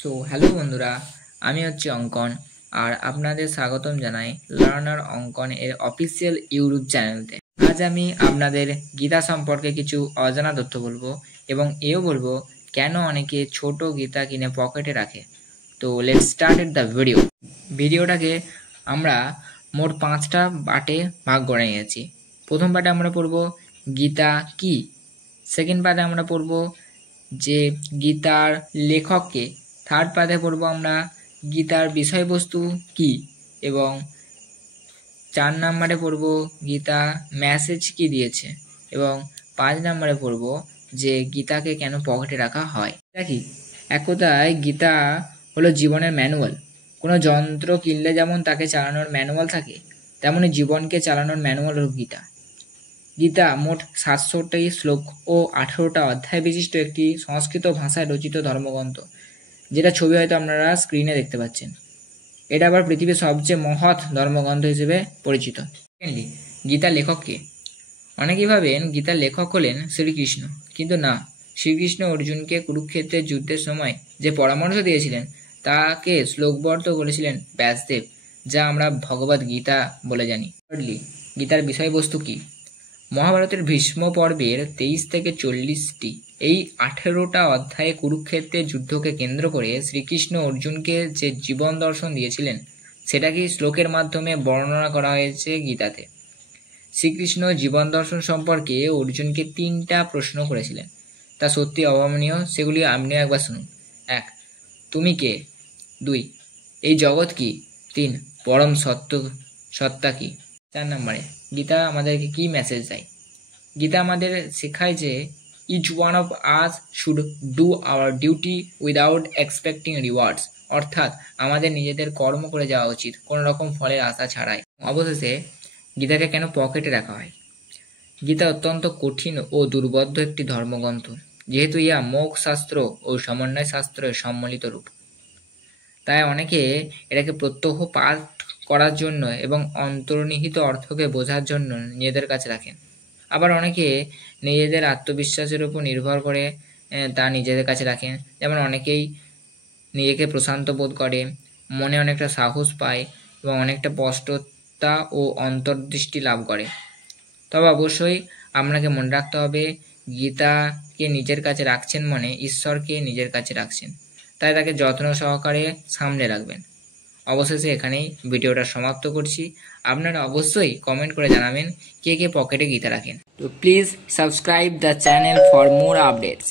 So hello বন্ধুরা, আমি হচ্ছে অঙ্কন আর আপনাদের স্বাগতম জানাই লার্নার অঙ্কন এর অফিসিয়াল ইউটিউব চ্যানেলতে। আজ আমি আপনাদের গীতা সম্পর্কে কিছু অজানা তথ্য বলবো এবং এও বলবো কেন অনেকে ছোট গীতা কিনে পকেটে রাখে। তো লেটস স্টার্ট দ্য ভিডিওটাকে আমরা মোট 5টা পার্টে ভাগ করে নিয়েছি। প্রথম পার্টে আমরা পড়বো গীতা কি, সেকেন্ড পার্টে আমরা পড়বো যে গীতার লেখককে, থার্ড পার্টে পড়বো আমরা গীতার বিষয়বস্তু কি, এবং 4 নম্বরে পড়বো গীতা মেসেজ কি দিয়েছে, এবং 5 নম্বরে পড়বো যে গীতাকে কেন পকেটে রাখা হয়। দেখি, এক কথায় গীতা হলো জীবনের ম্যানুয়াল। কোনো যন্ত্র কিনলে যেমন তাকে চালানোর ম্যানুয়াল থাকে, তেমনি জীবনকে চালানোর ম্যানুয়াল হলো গীতা। গীতা মোট 700টি শ্লোক ও 18টা অধ্যায় বিশিষ্ট একটি সংস্কৃত ভাষায় রচিত ধর্মগ্রন্থ, যেটা ছবি হয়তো আপনারা স্ক্রিনে দেখতে পাচ্ছেন। এটা আবার পৃথিবীর সবচেয়ে মহৎ ধর্মগ্রন্থ হিসেবে পরিচিত। সেকেন্ডলি, গীতার লেখক কে? অনেকেই ভাবেন গীতার লেখক হলেন শ্রীকৃষ্ণ, কিন্তু না। শ্রীকৃষ্ণ অর্জুনকে কুরুক্ষেত্রের যুদ্ধের সময় যে পরামর্শ দিয়েছিলেন তাকে শ্লোকবদ্ধ করেছিলেন ব্যাসদেব, যা আমরা ভগবদ গীতা বলে জানি। থার্ডলি, গীতার বিষয়বস্তু কি? মহাভারতের ভীষ্ম পর্বের 23 থেকে 40টি এই 18টা অধ্যায়ে কুরুক্ষেত্রের যুদ্ধকে কেন্দ্র করে শ্রীকৃষ্ণ অর্জুনকে যে জীবন দর্শন দিয়েছিলেন সেটাকে শ্লোকের মাধ্যমে বর্ণনা করা হয়েছে গীতাতে। শ্রীকৃষ্ণ জীবন দর্শন সম্পর্কে অর্জুনকে 3টা প্রশ্ন করেছিলেন, তা সত্যি অভাবনীয়। সেগুলি আপনিও একবার শুনুন। 1. তুমি কে? 2. এই জগৎ কি? 3. পরম সত্তা কি? 4 নম্বরে, গীতা আমাদেরকে কি মেসেজ দেয়? গীতা আমাদের শেখায় যে each one of us should do our duty without expecting rewards, অর্থাৎ আমাদের নিজেদের কর্ম করে যাওয়া উচিত কোনো রকম ফলের আশা ছাড়াই। অবশেষে, গীতাকে কেন পকেটে রাখা হয়? গীতা অত্যন্ত কঠিন ও দুর্বোধ্য একটি ধর্মগ্রন্থ, যেহেতু ইহা মোক্ষ শাস্ত্র ও সমন্বয় শাস্ত্রের সম্মিলিত রূপ। তাই অনেকে এটাকে প্রত্যক্ষ পাঠ করার জন্য এবং অন্তর্নিহিত অর্থকে বোঝার জন্য নিজেদের কাছে রাখেন। আবার অনেকে নিজেদের আত্মবিশ্বাসের উপর নির্ভর করে তা নিজেদের কাছে রাখেন। যেমন অনেকেই নিজেকে প্রশান্ত বোধ করে, মনে অনেকটা সাহস পায় এবং অনেকটা স্পষ্টতা ও অন্তর্দৃষ্টি লাভ করে। তবে অবশ্যই আপনাকে মনে রাখতে হবে, গীতাকে নিজের কাছে রাখছেন মানে ঈশ্বরকে নিজের কাছে রাখছেন, তাই তাকে যত্ন সহকারে সামলে রাখবেন। অবশেষে এখানেই ভিডিওটা সমাপ্ত করছি। আপনারা অবশ্যই কমেন্ট করে জানাবেন কে কে পকেটে গীতা রাখেন। তো please subscribe the channel for more updates.